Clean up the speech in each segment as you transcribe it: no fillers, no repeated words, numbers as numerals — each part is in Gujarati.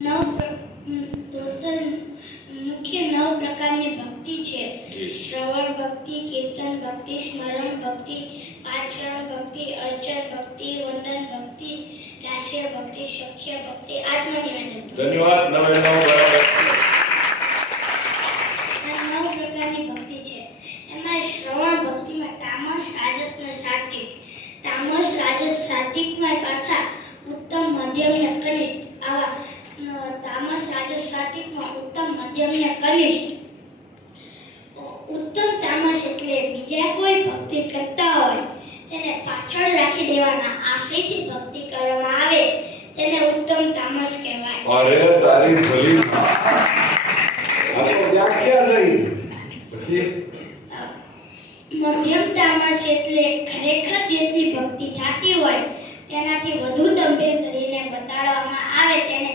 ટોટલ મુખ્ય 9 પ્રકારની ભક્તિ છે. શ્રવણ ભક્તિ, કીર્તન ભક્તિ, સ્મરણ ભક્તિ, પાચરણ ભક્તિ, અર્ચન ભક્તિ, વંદન ભક્તિ, રાષ્ય ભક્તિ, સખ્ય ભક્તિ, આત્મનિવેદન. ધન્યવાદ. 9 પ્રકારની ભક્તિ છે. એમાં શ્રવણ ભક્તિમાં તામસ, રાજસ અને સાત્વિક. તામસ, રાજસ, સાત્વિકમાં પાછા ઉત્તમ, મધ્યમ અને કનિષ્ઠ. આવા તામસ, રાજસ, સાત્વિકમાં ઉત્તમ, મધ્યમ અને કનિષ્ઠ. ઉત્તમ તામસ એટલે બીજા કોઈ ભક્તિ કરતા હોય તેને પાછળ રાખી દેવાના આશયથી ભક્તિ કરવામાં આવે તેને ઉત્તમ તામસ કહેવાય. અરે તારી ભલી આ તો વ્યાખ્યા થઈ. પછી મધ્યમ તામસ એટલે ખરેખર જેટલી ભક્તિ થતી હોય તેનાથી વધુ દંભે કરીને બતાડવામાં આવે તેને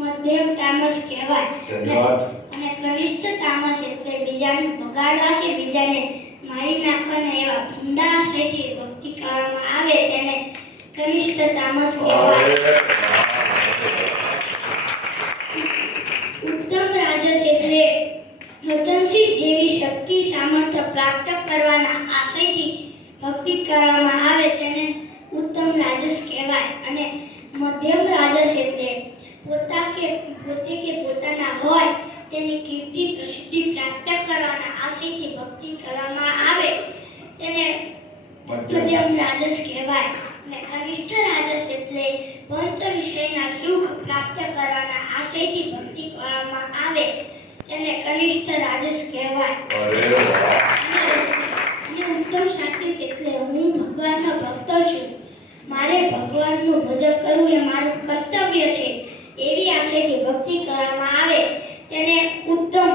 મધ્યમ તામસ કહેવાય. ધન્યવાદ. અને કનિષ્ઠ તામસ એટલે બીજાને બગાડવા કે બીજાને મારી નાખવાના એવા ભૂંડા આશયથી ભક્તિ કરવામાં આવે તેને કનિષ્ઠ તામસ કહેવાય. ઉત્તમ રાજસ એટલે વચનશીલ જેવી શક્તિ સામર્થ્ય પ્રાપ્ત કરવાના આશયથી ભક્તિ કરવામાં આવે તેને ઉત્તમ રાજસ કહેવાય. અને મધ્યમ રાજસ એટલે પોતે કે પોતાના હોય તેની કીર્તિ પ્રસિદ્ધિ પ્રાપ્ત કરવાના આશયથી ભક્તિ કરવામાં આવે તેને મધ્યમ રાજસ કહેવાય. અને કનિષ્ઠ રાજસ એટલે પંચ વિષયના સુખ પ્રાપ્ત કરવાના આશયથી ભક્તિ કરવામાં આવે તેને કનિષ્ઠ રાજસ કહેવાય. અને ઉત્તમ સાત્વિક એટલે હું ભગવાનનો ભક્ત છું, મારે ભગવાનનું ભજન કરવું એ મારું કર્તવ્ય છે એવી આશયથી ભક્તિ કરવામાં આવે તેને ઉત્તમ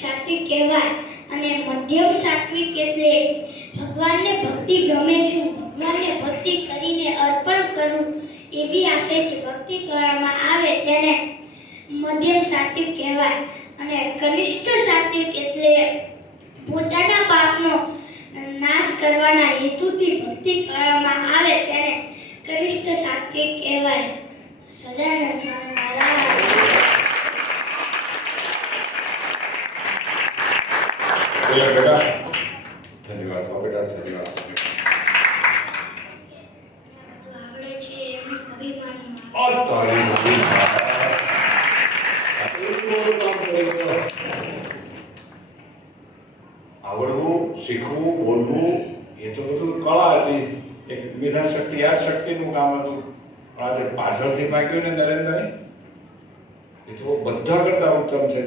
સાત્વિક કહેવાય. અને મધ્યમ સાત્વિક એટલે ભગવાનને ભક્તિ ગમે છે, ભગવાનને ભક્તિ કરીને અર્પણ કરું એવી આશયથી ભક્તિ કરવામાં આવે તેને મધ્યમ સાત્વિક કહેવાય. અને કનિષ્ઠ સાત્વિક એટલે પોતાના પાપનો નાશ કરવાના હેતુથી ભક્તિ કરવામાં આવે તેને કનિષ્ઠ સાત્વિક કહેવાય. સદાનંદ સ્વામી મહારાજ. બેટા ધન્યવાદ. બેટા ધન્યવાદ. આવડે છે એનું અભિમાન તારી ભલી આવડવું, શીખવું, બોલવું એ તો બધું કળા હતી. એક મેધા શક્તિ, યાદ શક્તિનું કામ હતું. પણ આજે પાછળથી માગ્યું ને નરેન્દ્રભાઈ, એ તો બધા કરતા ઉત્તમ છે.